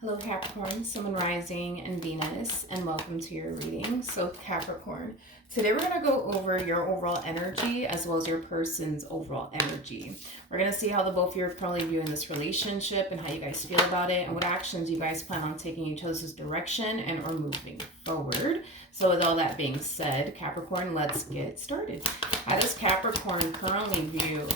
Hello Capricorn, Sun, Moon, Rising, and Venus, and welcome to your reading. So Capricorn, today we're going to go over your overall energy as well as your person's overall energy. We're going to see how the both of you are currently viewing this relationship and how you guys feel about it and what actions you guys plan on taking each other's direction and or moving forward. So with all that being said, Capricorn, let's get started. How does Capricorn currently view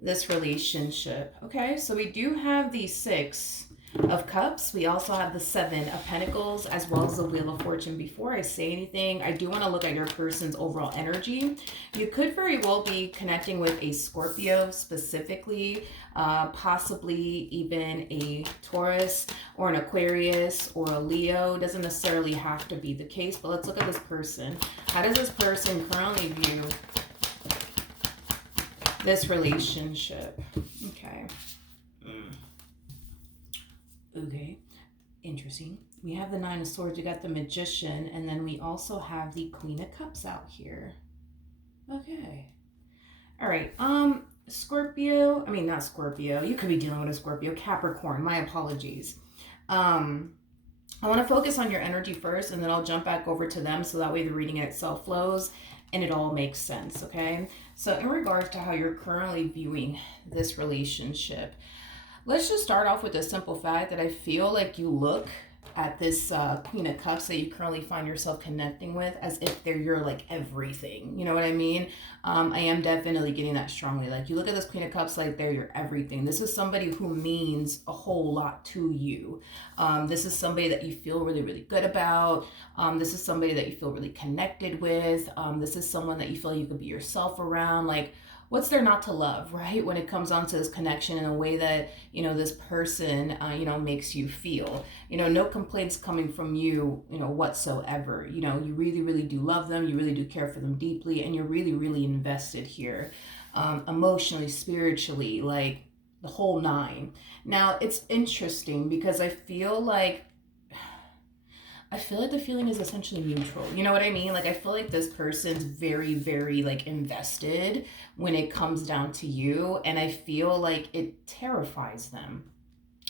this relationship? Okay, so we do have the Six of Cups. We also have the Seven of Pentacles as well as the Wheel of Fortune. Before I say anything, I do want to look at your person's overall energy. You could very well be connecting with a Scorpio specifically, possibly even a Taurus or an Aquarius or a Leo. Doesn't necessarily have to be the case, but let's look at this person. How does this person currently view this relationship? Okay. Okay, interesting. We have the Nine of Swords, we got the Magician, and then we also have the Queen of Cups out here. Okay. All right. Scorpio, I mean, not Scorpio. You could be dealing with a Scorpio. Capricorn, my apologies. I want to focus on your energy first, and then I'll jump back over to them so that way the reading itself flows and it all makes sense, okay? So in regards to how you're currently viewing this relationship, let's just start off with the simple fact that I feel like you look at this Queen of Cups that you currently find yourself connecting with as if they're your like everything. You know what I mean? I am definitely getting that strongly. Like you look at this Queen of Cups like they're your everything. This is somebody who means a whole lot to you. This is somebody that you feel really, really good about. This is somebody that you feel really connected with. This is someone that you feel you could be yourself around. Like, what's there not to love, right? When it comes on to this connection in a way that, you know, this person, makes you feel, no complaints coming from you, whatsoever. You really, really do love them. You really do care for them deeply. And you're really, really invested here, emotionally, spiritually, like the whole nine. Now, it's interesting because I feel like the feeling is essentially neutral. You know what I mean? Like, I feel like this person's very, very, like, invested when it comes down to you. And I feel like it terrifies them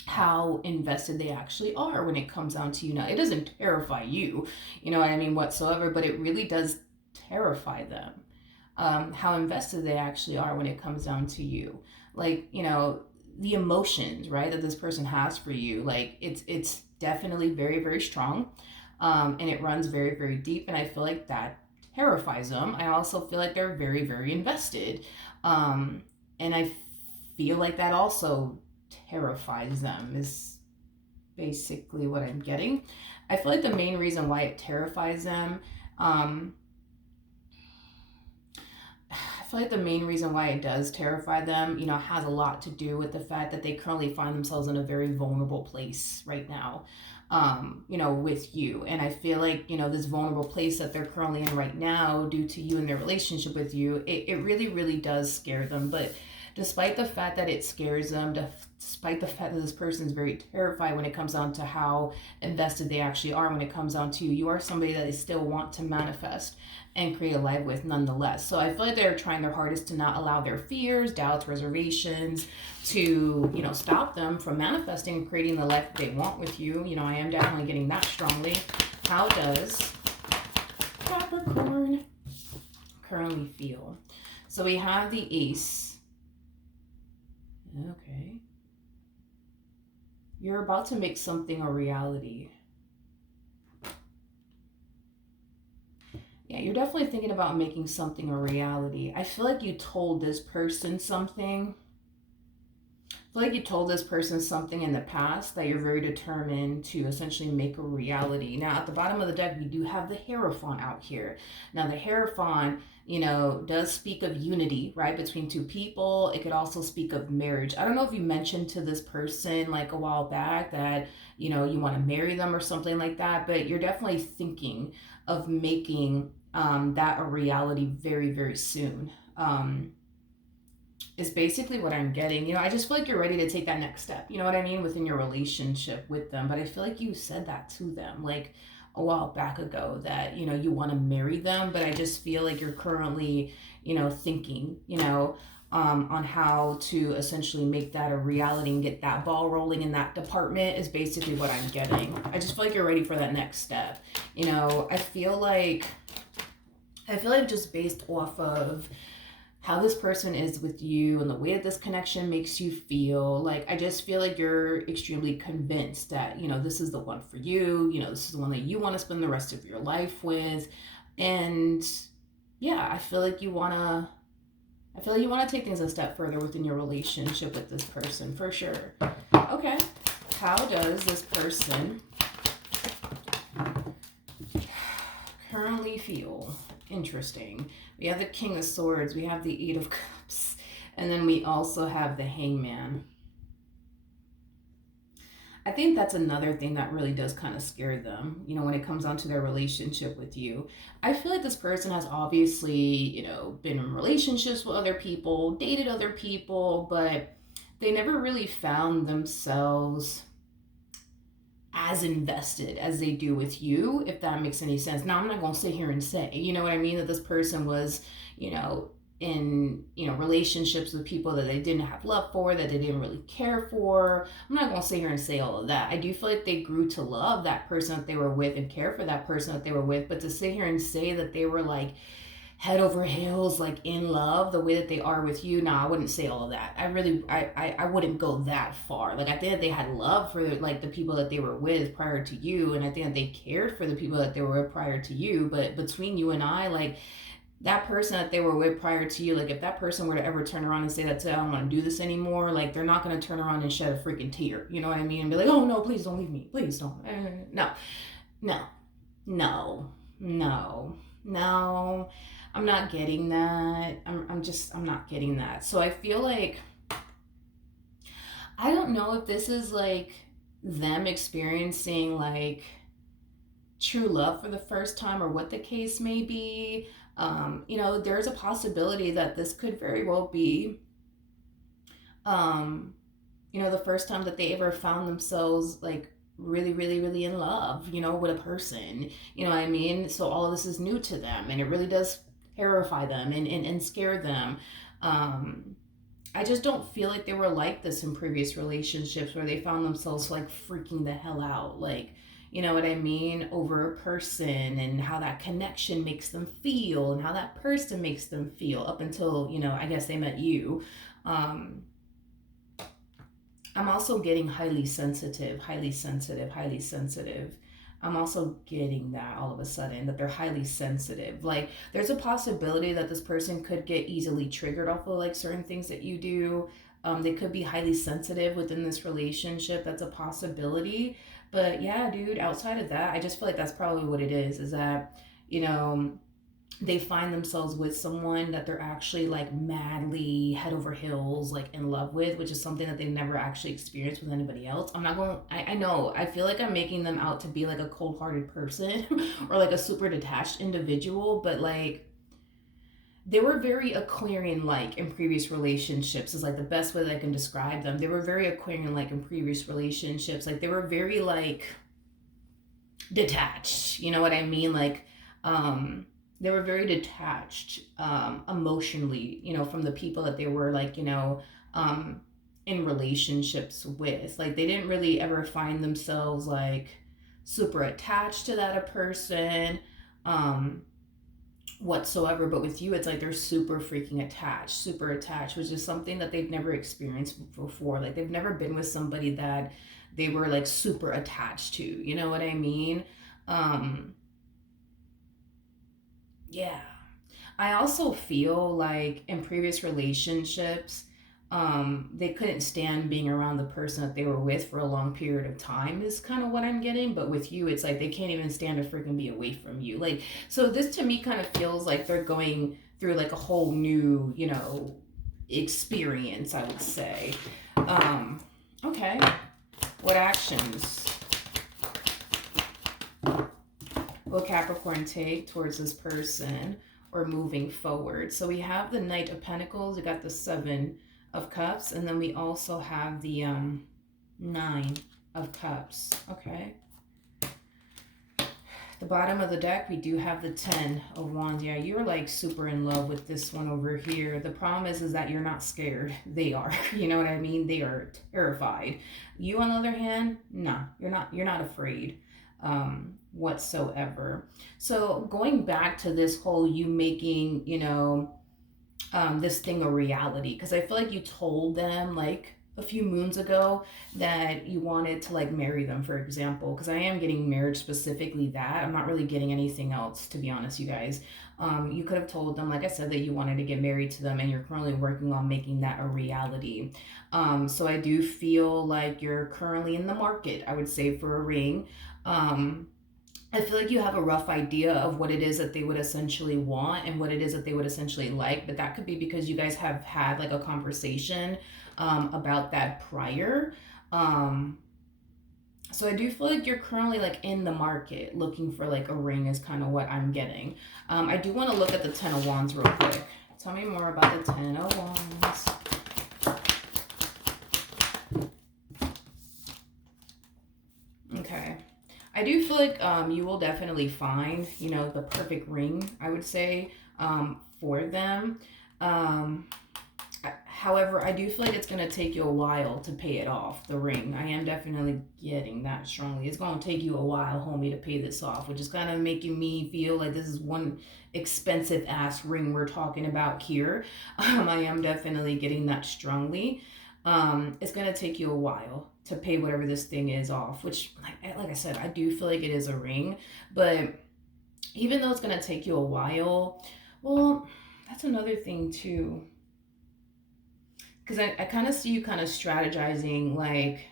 how invested they actually are when it comes down to you. Now, it doesn't terrify you, you know what I mean, whatsoever, but it really does terrify them, how invested they actually are when it comes down to you. Like, the emotions, right, that this person has for you, like, it's definitely very, very strong. And it runs very, very deep. And I feel like that terrifies them. I also feel like they're very, very invested. And I feel like that also terrifies them is basically what I'm getting. I feel like the main reason why it terrifies them, I feel like the main reason why it does terrify them, has a lot to do with the fact that they currently find themselves in a very vulnerable place right now, with you. And I feel like, this vulnerable place that they're currently in right now due to you and their relationship with you, it really, really does scare them. But despite the fact that it scares them, despite the fact that this person is very terrified when it comes down to how invested they actually are when it comes down to you, you are somebody that they still want to manifest and create a life with nonetheless. So I feel like they're trying their hardest to not allow their fears, doubts, reservations to, stop them from manifesting and creating the life that they want with you. I am definitely getting that strongly. How does Capricorn currently feel? So we have the Ace. Okay. You're about to make something a reality. Yeah, you're definitely thinking about making something a reality. I feel like you told this person something. I feel like you told this person something in the past that you're very determined to essentially make a reality. Now, at the bottom of the deck, we do have the Hierophant out here. Now, the Hierophant, does speak of unity, right, between two people. It could also speak of marriage. I don't know if you mentioned to this person like a while back that, you want to marry them or something like that, but you're definitely thinking of making that a reality very, very soon. Is basically what I'm getting. I just feel like you're ready to take that next step. You know what I mean? Within your relationship with them. But I feel like you said that to them like a while back ago that, you want to marry them. But I just feel like you're currently, thinking, on how to essentially make that a reality and get that ball rolling in that department is basically what I'm getting. I just feel like you're ready for that next step. You know, I feel like just based off of how this person is with you and the way that this connection makes you feel, like I just feel like you're extremely convinced that, you know, this is the one for you, you know, this is the one that you want to spend the rest of your life with. And yeah, I feel like you want to take things a step further within your relationship with this person, for sure. Okay. How does this person currently feel? Interesting. We have the King of Swords, we have the Eight of Cups, and then we also have the Hangman. I think that's another thing that really does kind of scare them, you know, when it comes down to their relationship with you. I feel like this person has obviously, you know, been in relationships with other people, dated other people, but they never really found themselves as invested as they do with you, if that makes any sense. Now, I'm not going to sit here and say, you know what I mean, that this person was, you know, in, you know, relationships with people that they didn't have love for, that they didn't really care for. I'm not going to sit here and say all of that. I do feel like they grew to love that person that they were with and care for that person that they were with, but to sit here and say that they were like head over heels, like in love the way that they are with you, I wouldn't say all of that. I wouldn't go that far. Like, I think that they had love for like the people that they were with prior to you, and I think that they cared for the people that they were with prior to you. But between you and I, like, that person that they were with prior to you, like if that person were to ever turn around and say that, I don't want to do this anymore, like they're not going to turn around and shed a freaking tear, you know what I mean, and be like, oh no, please don't leave me, please don't. No, no, no, no, no. I'm not getting that. I'm not getting that. So I feel like, I don't know if this is like them experiencing like true love for the first time or what the case may be. You know, there's a possibility that this could very well be, um, you know, the first time that they ever found themselves like really, really, really in love, you know, with a person. You know what I mean? So all of this is new to them, and it really does terrify them and scare them. Um, I just don't feel like they were like this in previous relationships where they found themselves like freaking the hell out. Like, you know what I mean? Over a person and how that connection makes them feel and how that person makes them feel up until, you know, I guess they met you. Um, I'm also getting highly sensitive, highly sensitive, highly sensitive. I'm also getting that all of a sudden that they're highly sensitive. Like, there's a possibility that this person could get easily triggered off of like certain things that you do. They could be highly sensitive within this relationship. That's a possibility. But yeah, dude, outside of that, I just feel like that's probably what it is that, you know, they find themselves with someone that they're actually like madly head over heels like in love with, which is something that they've never actually experienced with anybody else. I'm not going, I know, I feel like I'm making them out to be like a cold-hearted person or like a super detached individual, but like they were very Aquarian like in previous relationships is like the best way that I can describe them. They were very Aquarian like in previous relationships. Like they were very like detached, you know what I mean? Like, they were very detached, emotionally, you know, from the people that they were like, you know, in relationships with. Like they didn't really ever find themselves like super attached to that a person, um, whatsoever. But with you, it's like they're super attached, which is something that they've never experienced before. Like they've never been with somebody that they were like super attached to, you know what I mean? Um, yeah. I also feel like in previous relationships, they couldn't stand being around the person that they were with for a long period of time, is kind of what I'm getting. But with you, it's like they can't even stand to freaking be away from you. Like, so this to me kind of feels like they're going through like a whole new, you know, experience, I would say. Okay. What actions will Capricorn take towards this person or moving forward? So we have the Knight of Pentacles, we got the Seven of Cups, and then we also have the Nine of Cups. Okay. The bottom of the deck, we do have the 10 of Wands. Yeah, you're like super in love with this one over here. The problem is that you're not scared. They are. You know what I mean? They are terrified. You, on the other hand, no, you're not. You're not afraid whatsoever. So going back to this whole you making, this thing a reality, because I feel like you told them like a few moons ago that you wanted to like marry them, for example, because I am getting marriage specifically. That I'm not really getting anything else, to be honest, you guys. You could have told them, like I said, that you wanted to get married to them and you're currently working on making that a reality. So I do feel like you're currently in the market, I would say, for a ring. I feel like you have a rough idea of what it is that they would essentially want and what it is that they would essentially like, but that could be because you guys have had like a conversation about that prior. Um, so I do feel like you're currently like in the market looking for like a ring is kind of what I'm getting. I do want to look at the 10 of Wands real quick. Tell me more about the 10 of Wands. Okay. I do feel like you will definitely find, the perfect ring, I would say, for them. However, I do feel like it's going to take you a while to pay it off, the ring. I am definitely getting that strongly. It's going to take you a while, homie, to pay this off, which is kind of making me feel like this is one expensive ass ring we're talking about here. I am definitely getting that strongly. It's going to take you a while to pay whatever this thing is off, which, like I said, I do feel like it is a ring. But even though it's going to take you a while, well, that's another thing too. Because I kind of see you kind of strategizing like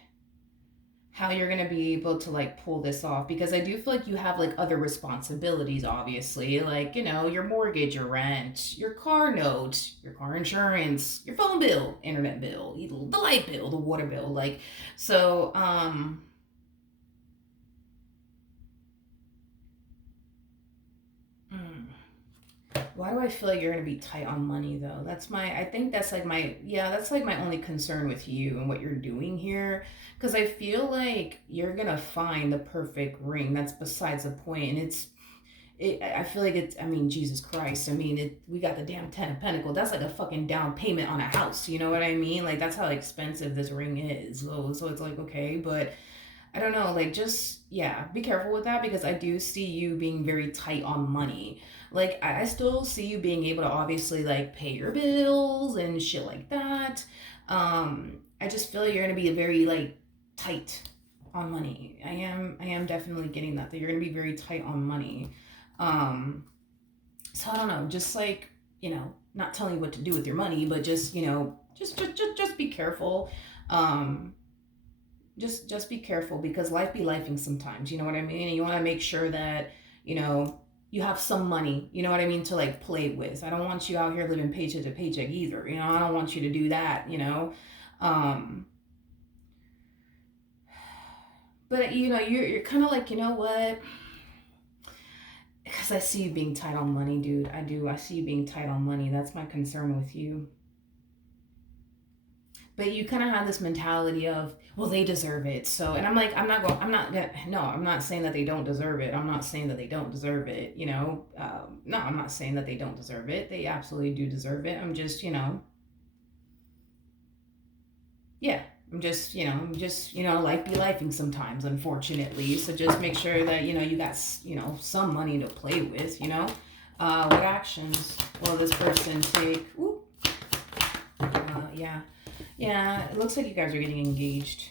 how you're going to be able to like pull this off, because I do feel like you have like other responsibilities, obviously, like, your mortgage, your rent, your car note, your car insurance, your phone bill, internet bill, the light bill, the water bill, like, so hmm. Why do I feel like you're gonna be tight on money though? I think that's like that's like my only concern with you and what you're doing here. Because I feel like you're gonna find the perfect ring. That's besides the point. And I feel like I mean, Jesus Christ. I mean, we got the damn 10 of Pentacles. That's like a fucking down payment on a house. You know what I mean? Like, that's how expensive this ring is. So it's like, okay, but I don't know, like, just, yeah, be careful with that, because I do see you being very tight on money. Like, I still see you being able to obviously, like, pay your bills and shit like that. I just feel like you're going to be very, like, tight on money. I am definitely getting that you're going to be very tight on money. So I don't know, just like, not telling you what to do with your money, but just, just be careful. Um, just be careful, because life be lifing sometimes, you know what I mean? And you want to make sure that, you have some money, you know what I mean, to like play with. I don't want you out here living paycheck to paycheck either. I don't want you to do that. But you're kind of like, you know what? Because I see you being tight on money, dude. I do. I see you being tight on money. That's my concern with you. But you kind of have this mentality of, well, they deserve it. So, and I'm like, no, I'm not saying that they don't deserve it. I'm not saying that they don't deserve it. No, I'm not saying that they don't deserve it. They absolutely do deserve it. I'm just, yeah, life be lifing sometimes, unfortunately. So just make sure that, you got, some money to play with. What actions will this person take? Ooh. Yeah. Yeah, it looks like you guys are getting engaged,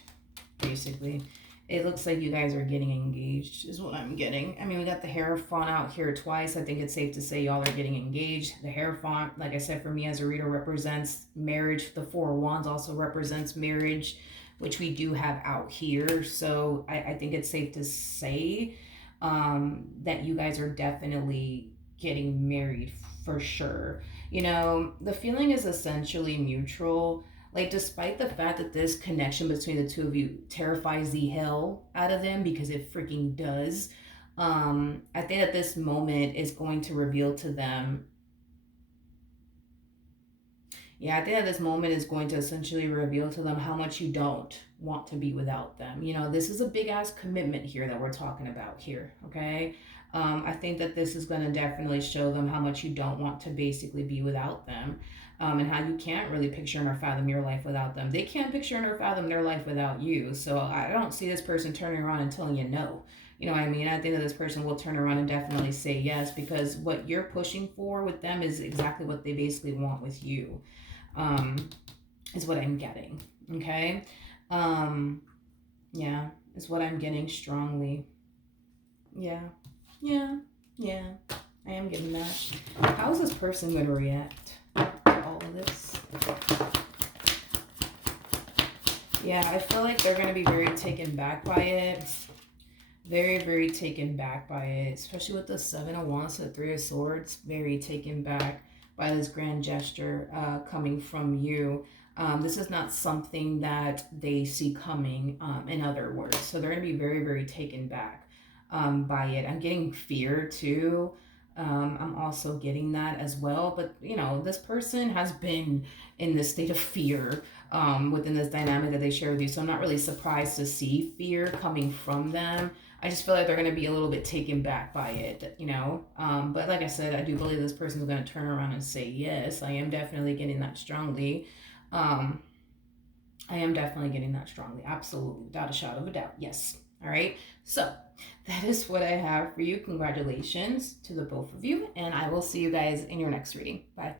basically. It looks like you guys are getting engaged, is what I'm getting. I mean, we got the Hierophant out here twice. I think it's safe to say y'all are getting engaged. The Hierophant, like I said, for me as a reader, represents marriage. The Four of Wands also represents marriage, which we do have out here. So I think it's safe to say that you guys are definitely getting married for sure. The feeling is essentially mutual. Like, despite the fact that this connection between the two of you terrifies the hell out of them, because it freaking does, I think that this moment is going to reveal to them. Yeah, I think that this moment is going to essentially reveal to them how much you don't want to be without them. You know, this is a big ass commitment here that we're talking about here, okay? I think that this is going to definitely show them how much you don't want to basically be without them, and how you can't really picture nor fathom your life without them. They can't picture nor fathom their life without you. So I don't see this person turning around and telling you no. You know what I mean? I think that this person will turn around and definitely say yes, because what you're pushing for with them is exactly what they basically want with you, is what I'm getting. Okay? Um, yeah, is what I'm getting strongly. Yeah, yeah, yeah. I am getting that. How is this person going to react to all of this? Yeah, I feel like they're going to be very taken back by it. Very, very taken back by it, especially with the Seven of Wands and the Three of Swords. Very taken back by this grand gesture coming from you. This is not something that they see coming, in other words. So they're going to be very, very taken back by it. I'm getting fear too. I'm also getting that as well. But, you know, this person has been in this state of fear within this dynamic that they share with you. So I'm not really surprised to see fear coming from them. I just feel like they're going to be a little bit taken back by it, you know. But like I said, I do believe this person is going to turn around and say yes. I am definitely getting that strongly. I am definitely getting that strongly. Absolutely. Without a shadow of a doubt. Yes. All right. So that is what I have for you. Congratulations to the both of you. And I will see you guys in your next reading. Bye.